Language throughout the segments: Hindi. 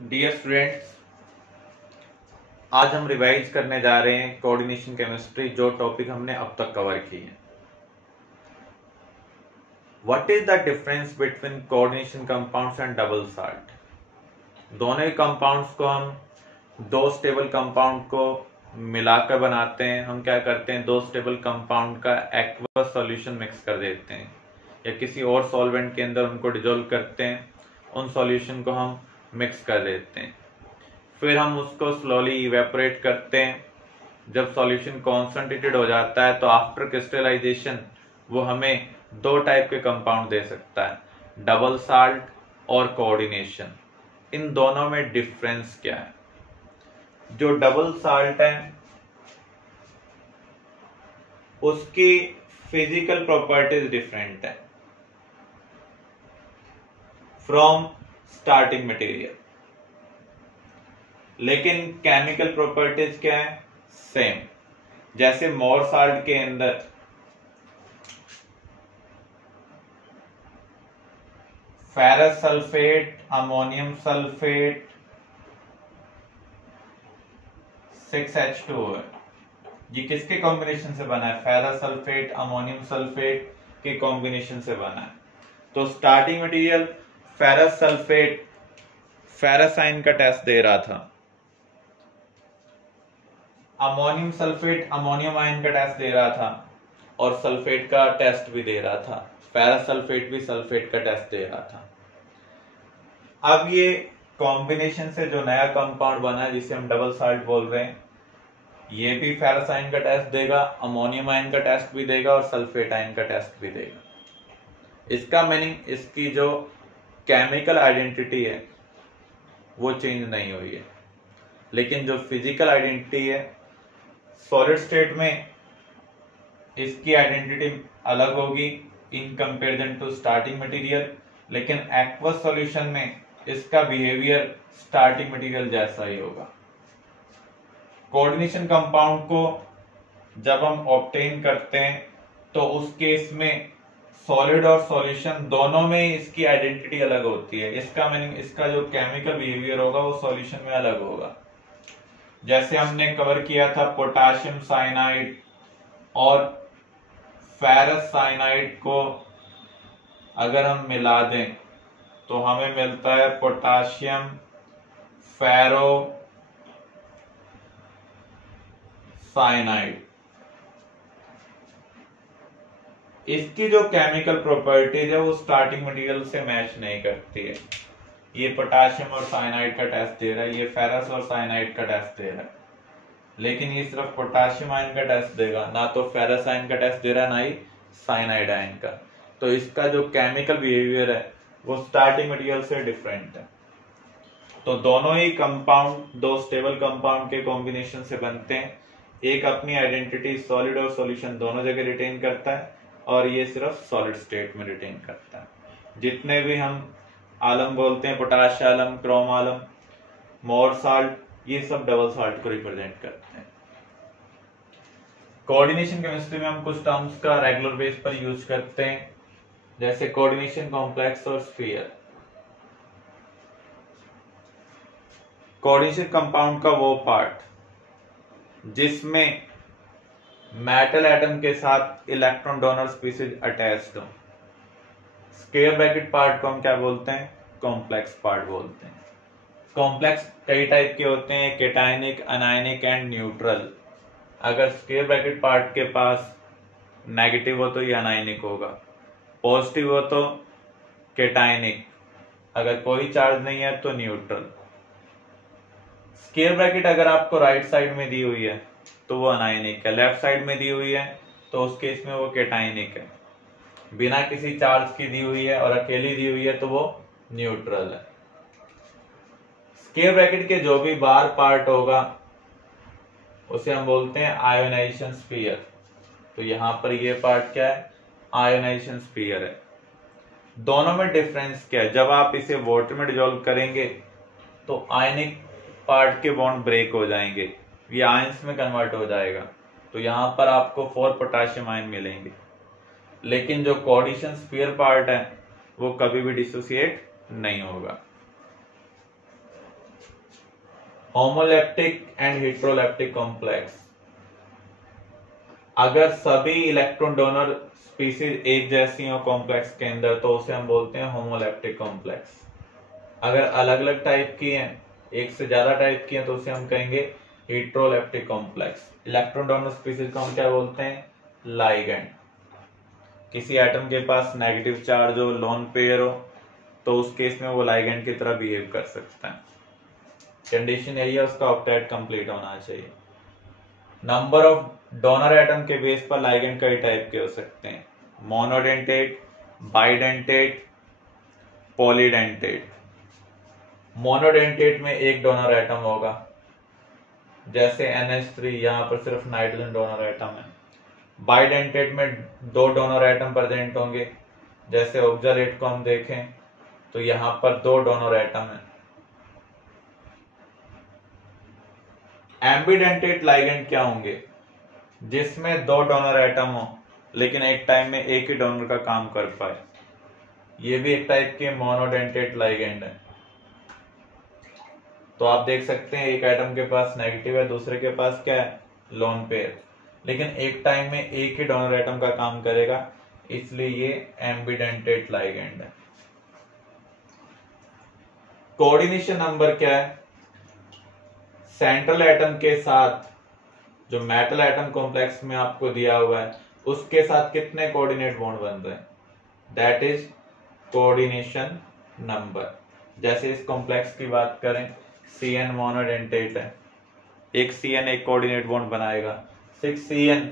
डियर स्टूडेंट्स, आज हम रिवाइज करने जा रहे हैं कोऑर्डिनेशन केमिस्ट्री, जो टॉपिक हमने अब तक कवर किए हैं। What is the difference between coordination compounds and double salt. दोनों ही कंपाउंड्स को हम दो स्टेबल कंपाउंड को मिलाकर बनाते हैं। हम क्या करते हैं, दो स्टेबल कंपाउंड का एक्वस सॉल्यूशन मिक्स कर देते हैं या किसी और सॉल्वेंट के अंदर उनको डिसॉल्व करते हैं। उन सॉल्यूशन को हम मिक्स कर देते हैं, फिर हम उसको स्लोली इवेपोरेट करते हैं। जब सॉल्यूशन कॉन्सेंट्रेटेड हो जाता है तो आफ्टर क्रिस्टलाइजेशन वो हमें दो टाइप के कंपाउंड दे सकता है, डबल साल्ट और कोऑर्डिनेशन। इन दोनों में डिफरेंस क्या है? जो डबल साल्ट है उसकी फिजिकल प्रॉपर्टीज डिफरेंट है फ्रॉम स्टार्टिंग मटेरियल, लेकिन केमिकल प्रॉपर्टीज क्या है? सेम। जैसे मोर साल्ट के अंदर ferrous sulphate, ammonium sulphate, 6H2 है। ये किसके कॉम्बिनेशन से बना है? फेरस सल्फेट अमोनियम सल्फेट के कॉम्बिनेशन से बना है। तो starting material ferrous sulphate ferrous ion का टेस्ट दे रहा था, अमोनियम सल्फेट अमोनियम आयन का टेस्ट दे रहा था और सल्फेट का टेस्ट भी दे रहा था। फेरस सल्फेट भी सल्फेट का टेस्ट दे रहा था। अब ये कॉम्बिनेशन से जो नया कंपाउंड बना है जिसे हम डबल साल्ट बोल रहे हैं, ये भी फेरस आयन का टेस्ट देगा, अमोनियम आयन का टेस्ट भी देगा और सल्फेट आयन का टेस्ट भी देगा। इसका मीनिंग, इसकी जो केमिकल आइडेंटिटी है वो चेंज नहीं हुई है, लेकिन जो फिजिकल आइडेंटिटी है सॉलिड स्टेट में इसकी आइडेंटिटी अलग होगी in comparison to starting material, लेकिन एक्वस सॉल्यूशन में इसका बिहेवियर स्टार्टिंग मटेरियल जैसा ही होगा। कोऑर्डिनेशन कंपाउंड को जब हम ऑब्टेन करते हैं तो उस केस में सॉलिड और सॉल्यूशन दोनों में इसकी आइडेंटिटी अलग होती है। इसका मीनिंग, इसका जो केमिकल बिहेवियर होगा वो सॉल्यूशन में अलग होगा। जैसे हमने कवर किया था पोटाशियम साइनाइड और फेरस साइनाइड को अगर हम मिला दें तो हमें मिलता है पोटाशियम फेरो साइनाइड। इसकी जो केमिकल प्रॉपर्टीज है वो स्टार्टिंग मटेरियल से मैच नहीं करती है। ये पोटाशियम और साइनाइड का टेस्ट दे रहा है, ये फेरस और साइनाइड का टेस्ट दे रहा है, लेकिन ये सिर्फ पोटाशियम आयन का टेस्ट देगा, ना तो फेरस आयन का टेस्ट दे रहा है ना ही साइनाइड आयन का। तो इसका जो केमिकल बिहेवियर है वो स्टार्टिंग मटेरियल से डिफरेंट है। तो दोनों ही कंपाउंड दो स्टेबल कंपाउंड के कॉम्बिनेशन से बनते हैं। एक अपनी आइडेंटिटी सॉलिड और सॉल्यूशन दोनों जगह रिटेन करता है और ये सिर्फ सॉलिड स्टेट में रिटेन करता है। जितने भी हम आलम बोलते हैं, पोटाश आलम, क्रोम आलम, मोर साल्ट, ये सब डबल साल्ट को रिप्रेजेंट करते हैं। कोऑर्डिनेशन केमिस्ट्री में हम कुछ टर्म्स का रेगुलर बेस पर यूज करते हैं, जैसे कोऑर्डिनेशन कॉम्प्लेक्स और स्फीयर। कोऑर्डिनेशन कंपाउंड का वो पार्ट जिसमें मेटल एटम के साथ इलेक्ट्रॉन डोनर स्पीसीज अटैच्ड हो। स्क्वायर ब्रैकेट पार्ट को हम क्या बोलते हैं? कॉम्प्लेक्स पार्ट बोलते हैं। कॉम्प्लेक्स कई टाइप के होते हैं, कैटायनिक, अनायनिक एंड न्यूट्रल। अगर स्क्वायर ब्रैकेट पार्ट के पास नेगेटिव हो तो ये अनायनिक होगा, पॉजिटिव हो तो कैटायनिक, अगर कोई चार्ज नहीं है तो न्यूट्रल। स्क्वायर ब्रैकेट अगर आपको राइट साइड में दी हुई है तो वो अनायनिक है, लेफ्ट साइड में दी हुई है तो उस केस में वो कैटायनिक है, बिना किसी चार्ज की दी हुई है और अकेली दी हुई है तो वो न्यूट्रल है। स्क्वायर ब्रैकेट के जो भी बाहर पार्ट होगा उसे हम बोलते हैं आयोनाइजेशन स्फीयर। तो यहां पर ये पार्ट क्या है? आयोनाइजेशन स्फीयर है। दोनों में डिफरेंस क्या है? जब आप इसे वाटर में डिसॉल्व करेंगे तो आयनिक पार्ट के बॉन्ड ब्रेक हो जाएंगे, ये आयंस में कन्वर्ट हो जाएगा, तो यहां पर आपको 4 पोटाशियम आयन मिलेंगे। लेकिन जो कोऑर्डिनेशन स्फीयर पार्ट है वो कभी भी डिसोसिएट नहीं होगा। होमोलैप्टिक एंड हेटेरोलैप्टिक कॉम्प्लेक्स, अगर सभी इलेक्ट्रॉन डोनर स्पीसीज एक जैसी हो कॉम्प्लेक्स के अंदर तो उसे हम बोलते हैं होमोलैप्टिक कॉम्प्लेक्स। अगर अलग अलग टाइप की हैं, एक से ज्यादा टाइप की हैं, तो उसे हम कहेंगे हेटेरोलैप्टिक कॉम्प्लेक्स। इलेक्ट्रॉन डोनर स्पीसीज को हम क्या बोलते हैं? लाइगैंड। किसी एटम के पास नेगेटिव चार्ज हो, लोन पेयर हो, तो उस केस में वो लाइगैंड की तरह बिहेव कर सकता है। कंडीशन यही है, उसका ऑक्टेट कंप्लीट होना चाहिए। नंबर ऑफ डोनर एटम के बेस पर लाइगैंड कई टाइप के हो सकते हैं, मोनोडेंटेट, बाइडेंटेट, पॉलीडेंटेट। मोनोडेंटेट में एक डोनर एटम होगा, जैसे NH3, यहां पर सिर्फ नाइट्रोजन डोनर एटम है। बाइडेंटेट में दो डोनर एटम प्रेजेंट होंगे, जैसे ऑक्सलेट को हम देखें तो यहां पर दो डोनर एटम है। एम्बिडेंटेट लाइगैंड क्या होंगे? जिसमें दो डोनर एटम हो लेकिन एक टाइम में एक ही डोनर का काम कर पाए, ये भी एक टाइप के मोनोडेंटेट लाइगैंड है। तो आप देख सकते हैं एक एटम के पास नेगेटिव है, दूसरे के पास क्या है? लोन पेयर, लेकिन एक टाइम में एक ही डोनर एटम का काम करेगा, इसलिए ये एम्बिडेंटेट लाइगैंड है। कोऑर्डिनेशन नंबर क्या है? सेंट्रल एटम के साथ जो मेटल एटम कॉम्प्लेक्स में आपको दिया हुआ है उसके साथ कितने कोऑर्डिनेट बॉन्ड बन रहे हैं, दैट इज कोऑर्डिनेशन नंबर। जैसे इस कॉम्प्लेक्स की बात करें, CN मोनोडेंटेट है, एक CN एक कोऑर्डिनेट बॉन्ड बनाएगा, 6 CN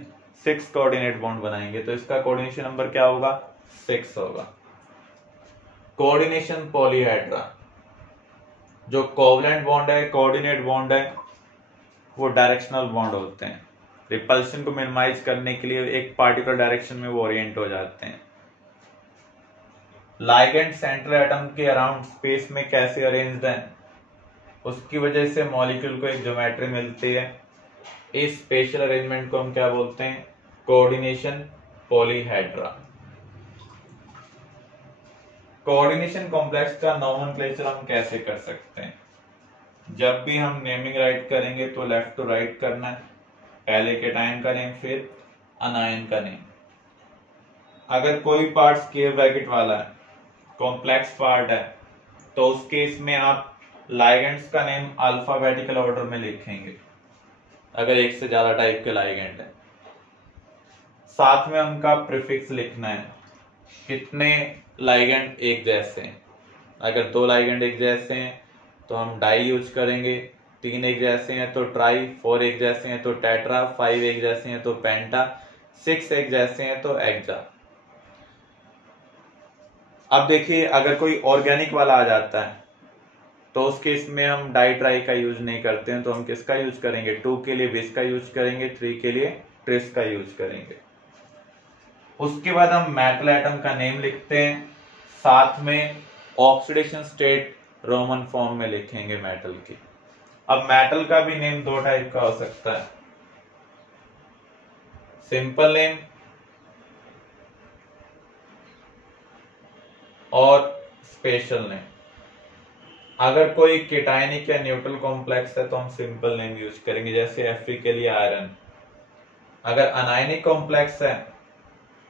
6 कोऑर्डिनेट बॉन्ड बनाएंगे, तो इसका कोऑर्डिनेशन नंबर क्या होगा? 6 होगा। कोऑर्डिनेशन पॉलीहेड्रा, जो कोवलेंट बॉन्ड है, कोऑर्डिनेट बॉन्ड है, वो डायरेक्शनल बॉन्ड होते हैं। रिपल्शन को मिनिमाइज करने के लिए एक पार्टिकुलर डायरेक्शन में वो ओरिएंट हो जाते हैं। लाइगैंड सेंट्रल एटम के अराउंड स्पेस में कैसे अरेंज्ड है, उसकी वजह से मॉलिक्यूल को एक ज्योमेट्री मिलती है। इस स्पेशल अरेंजमेंट को हम क्या बोलते हैं? Coordination polyhedra. कोऑर्डिनेशन कॉम्प्लेक्स का नोमेनक्लेचर हम कैसे कर सकते हैं? जब भी हम नेमिंग राइट करेंगे तो लेफ्ट टू राइट करना है, पहले केटायन का नेम फिर अनायन का नेम। अगर कोई पार्ट स्क्वायर ब्रैकेट वाला है, कॉम्प्लेक्स पार्ट है, तो उस केस में आप लाइगेंड्स का नेम अल्फाबेटिकल ऑर्डर में लिखेंगे, अगर एक से ज्यादा टाइप के लाइगेंड है। साथ में उनका प्रीफिक्स लिखना है, कितने लाइगेंड एक जैसे हैं। अगर दो लाइगेंड एक जैसे हैं तो हम डाई यूज करेंगे, 3 एक जैसे हैं तो ट्राई, 4 एक जैसे हैं तो टेट्रा, 5 एक जैसे हैं तो पेंटा, 6 एक जैसे हैं तो एक्सा। अब देखिए अगर कोई ऑर्गेनिक वाला आ जाता है तो उस केस में हम डाई ट्राई का यूज नहीं करते हैं, तो हम किसका यूज करेंगे? 2 के लिए बिस का यूज करेंगे, 3 के लिए ट्रिस का यूज करेंगे। उसके बाद हम मेटल एटम का नेम लिखते हैं, साथ में ऑक्सीडेशन स्टेट रोमन फॉर्म में लिखेंगे मेटल की। अब मेटल का भी नेम दो टाइप का हो सकता है, सिंपल नेम और स्पेशल नेम। अगर कोई केटायनिक या न्यूट्रल कॉम्प्लेक्स है तो हम सिंपल नेम यूज करेंगे, जैसे Fe के लिए आयरन। अगर अनायनिक कॉम्प्लेक्स है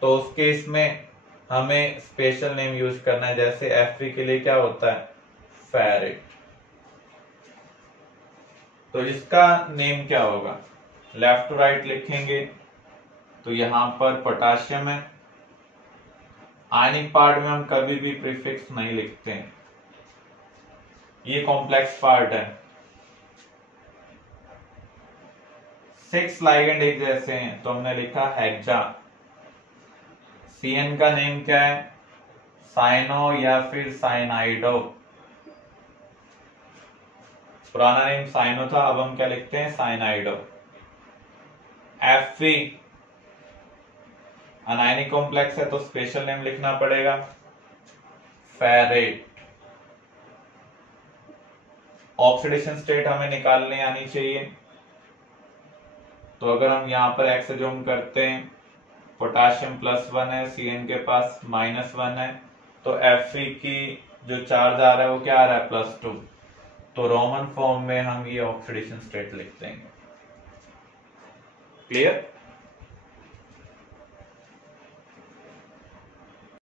तो उस केस में हमें स्पेशल नेम यूज करना है, जैसे Fe के लिए क्या होता है? फेरेट। तो इसका नेम क्या होगा? लेफ्ट टू राइट लिखेंगे तो यहां पर पोटासियम है। आयनिक पार्ट में हम कभी भी प्रीफिक्स नहीं लिखते हैं, ये कॉम्प्लेक्स पार्ट है। 6 लाइगेंड एक जैसे हैं तो हमने लिखा हेक्सा। CN का नेम क्या है? साइनो या फिर साइनाइडो। पुराना नेम साइनो था, अब हम क्या लिखते हैं? साइनाइडो। Fe अनायनिक कॉम्प्लेक्स है तो स्पेशल नेम लिखना पड़ेगा, फेरेट। ऑक्सीडेशन स्टेट हमें निकालने आनी चाहिए, तो अगर हम यहां पर एक्सोजोम करते हैं, पोटासियम +1 है, CN के पास -1 है, तो Fe की जो चार्ज आ रहा है वो क्या आ रहा है? +2। तो रोमन फॉर्म में हम ये ऑक्सीडेशन स्टेट लिख देंगे। क्लियर?